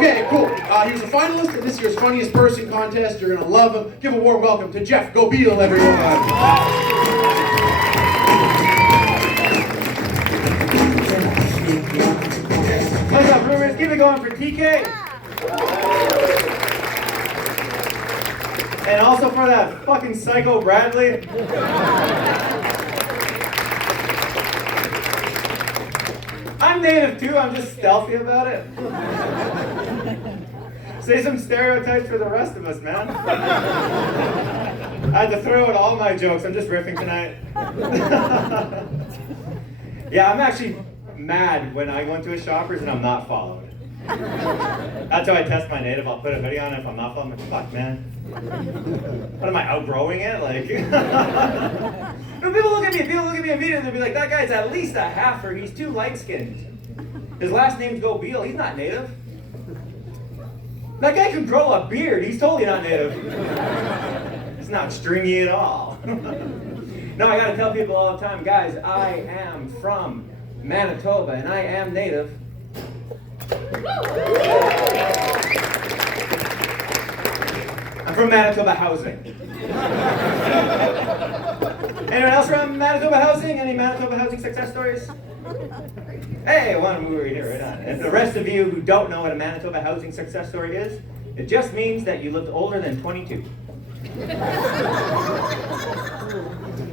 Okay, cool. He was a finalist in this year's Funniest Person contest. You're going to love him. Give a warm welcome to Jeff Gobeil, everyone. What's up, Rumors? Keep it going for TK. And also for that fucking psycho Bradley. I'm native too, I'm just stealthy about it. Say some stereotypes for the rest of us, man. I had to throw out all my jokes, I'm just riffing tonight. Yeah, I'm actually mad when I go into a Shoppers and I'm not followed. That's how I test my native. I'll put a video on it. If I'm not following, I'm like, fuck, man. What am I, outgrowing it? Like, people look at me immediately and they'll be like, that guy's at least a halfer. He's too light-skinned. His last name's Gobeil. He's not native. That guy can grow a beard. He's totally not native. It's not stringy at all. No, I gotta tell people all the time, guys, I am from Manitoba and I am native. I'm from Manitoba Housing. Anyone else from Manitoba Housing? Any Manitoba Housing success stories? Hey, one over here, right on. And the rest of you who don't know what a Manitoba Housing success story is, it just means that you looked older than 22.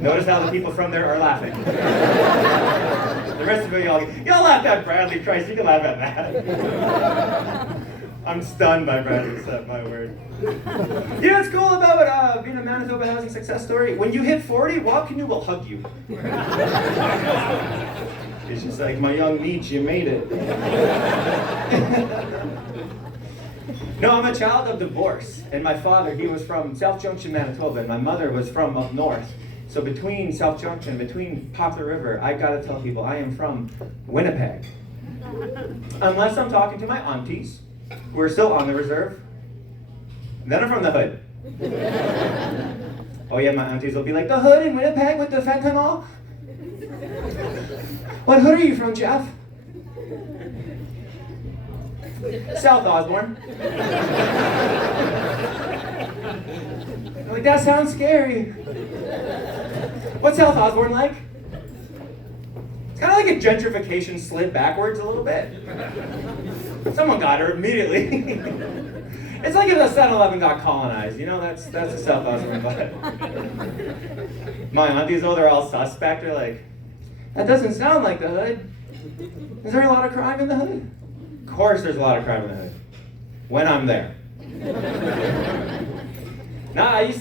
Notice how the people from there are laughing. The rest of you, y'all laughed at Bradley. Christ, you can laugh at that. I'm stunned by Bradley set, my word. You know what's cool about being a Manitoba Housing success story? When you hit 40, Walt Canoe will hug you. It's just like, my young Meech, you made it. No, I'm a child of divorce. And my father, he was from South Junction, Manitoba, and my mother was from up north. So between South Junction, between Poplar River, I gotta tell people I am from Winnipeg. Unless I'm talking to my aunties, who are still on the reserve, then I'm from the hood. Oh yeah, my aunties will be like, the hood in Winnipeg with the fentanyl? What hood are you from, Jeff? South Osborne. I'm like, that sounds scary. What's South Osborne like? It's kind of like a gentrification slid backwards a little bit. Someone got her immediately. It's like if the 7-Eleven got colonized, you know, that's a South Osborne vibe. My aunties, though, they're all suspect. They're like, that doesn't sound like the hood. Is there a lot of crime in the hood? Of course there's a lot of crime in the hood. When I'm there. Nah, I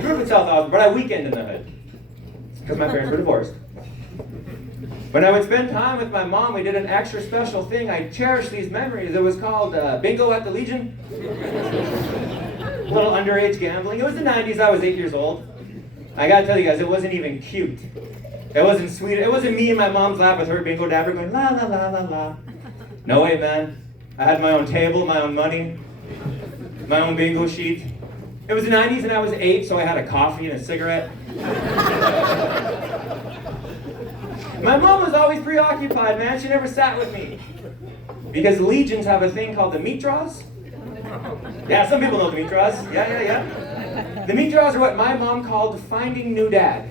grew up in South Osborne, but I weekend in the hood. Because my parents were divorced. When I would spend time with my mom, we did an extra special thing. I cherish these memories. It was called Bingo at the Legion. A little underage gambling. It was the 90s, I was 8 years old. I gotta tell you guys, it wasn't even cute. It wasn't sweet. It wasn't me in my mom's lap with her bingo dabber going la la la la la. No way, man. I had my own table, my own money, my own bingo sheet. It was the 90s and I was 8, so I had a coffee and a cigarette. My mom was always preoccupied, man. She never sat with me. Because legions have a thing called the meat draws. Yeah, some people know the meat draws. Yeah. The meat draws are what my mom called finding new dad.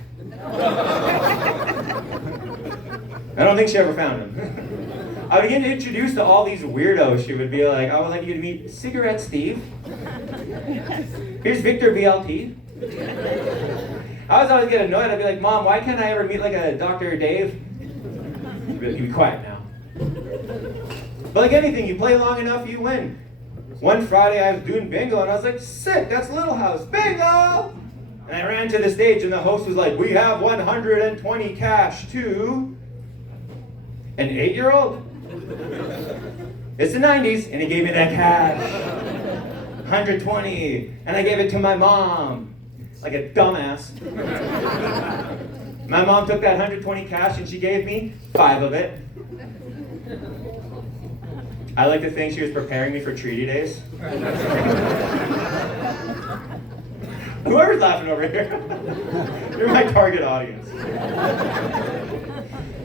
I don't think she ever found him. I would get introduced to all these weirdos. She would be like, I would like you to meet Cigarette Steve. Here's Victor BLT. I was always get annoyed. I'd be like, Mom, why can't I ever meet like a Dr. Dave? She'd be like, you be quiet now. But like anything, you play long enough, you win. One Friday I was doing bingo and I was like, sick, that's Little House, bingo! And I ran to the stage and the host was like, we have 120 cash to an 8-year-old. It's the 90s, and he gave me that cash. 120, and I gave it to my mom, like a dumbass. My mom took that 120 cash and she gave me 5 of it. I like to think she was preparing me for treaty days. Whoever's laughing over here, you're my target audience.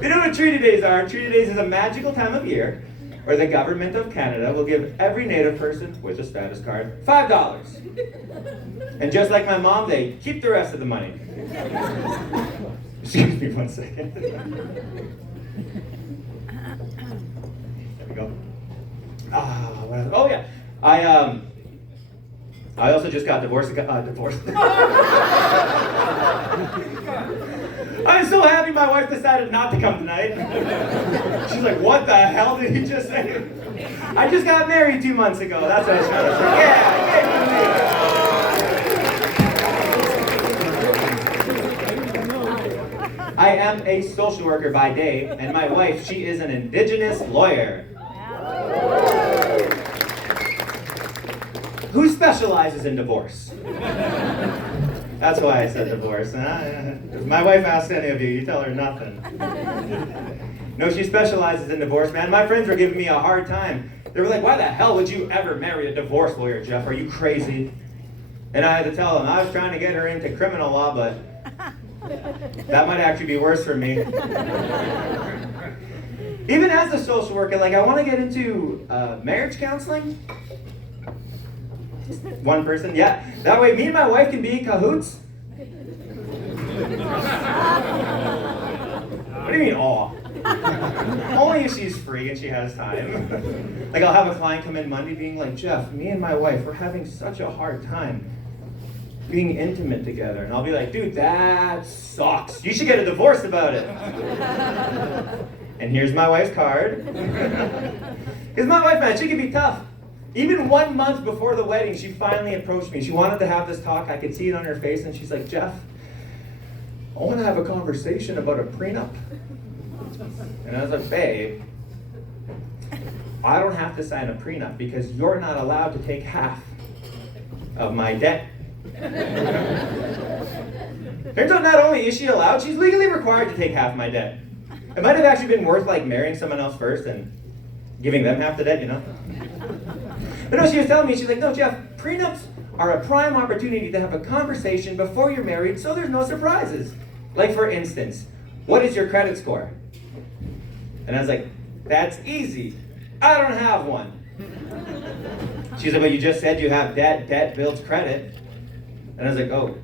You know what treaty days are? Treaty days is a magical time of year or the government of Canada will give every Native person with a status card $5. And just like my mom, they keep the rest of the money. Excuse me 1 second. There we go. Oh yeah. I also just got divorced. I'm so happy my wife decided not to come tonight. She's like, what the hell did he just say? I just got married 2 months ago. That's what I was trying to say. Yeah, I am a social worker by day, and my wife, she is an Indigenous lawyer. Who specializes in divorce? That's why I said divorce. If my wife asks any of you, you tell her nothing. No, she specializes in divorce, man. My friends were giving me a hard time. They were like, why the hell would you ever marry a divorce lawyer, Jeff? Are you crazy? And I had to tell them I was trying to get her into criminal law, but that might actually be worse for me. Even as a social worker, like I want to get into marriage counseling. One person, yeah. That way me and my wife can be in cahoots. What do you mean, aw? Only if she's free and she has time. Like I'll have a client come in Monday being like, Jeff, me and my wife, we're having such a hard time being intimate together. And I'll be like, dude, that sucks. You should get a divorce about it. And here's my wife's card. Because my wife, man, she can be tough. Even 1 month before the wedding, she finally approached me. She wanted to have this talk. I could see it on her face, and she's like, Jeff, I want to have a conversation about a prenup. And I was like, babe, I don't have to sign a prenup because you're not allowed to take half of my debt. Turns out not only is she allowed, she's legally required to take half my debt. It might have actually been worth like marrying someone else first and giving them half the debt, you know? But no, she was telling me, she's like, no, Jeff, prenups are a prime opportunity to have a conversation before you're married so there's no surprises. Like for instance, what is your credit score? And I was like, that's easy. I don't have one. She's like, but you just said you have debt. Debt builds credit. And I was like, oh,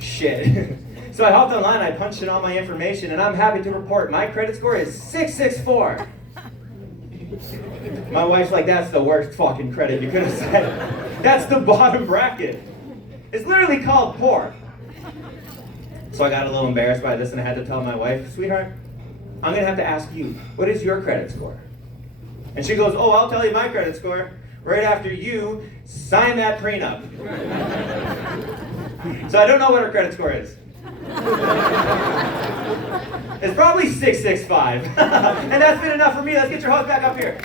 shit. So I hopped online, I punched in all my information, and I'm happy to report my credit score is 664. My wife's like, that's the worst fucking credit you could have said. That's the bottom bracket. It's literally called poor. So I got a little embarrassed by this and I had to tell my wife, sweetheart, I'm gonna have to ask you, what is your credit score? And she goes, oh, I'll tell you my credit score right after you sign that prenup. So I don't know what her credit score is. It's probably 665. And that's been enough for me. Let's get your host back up here.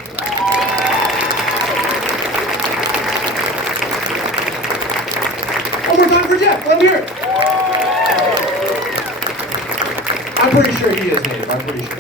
One more time for Jeff. Let me hear it. I'm pretty sure he is native. I'm pretty sure.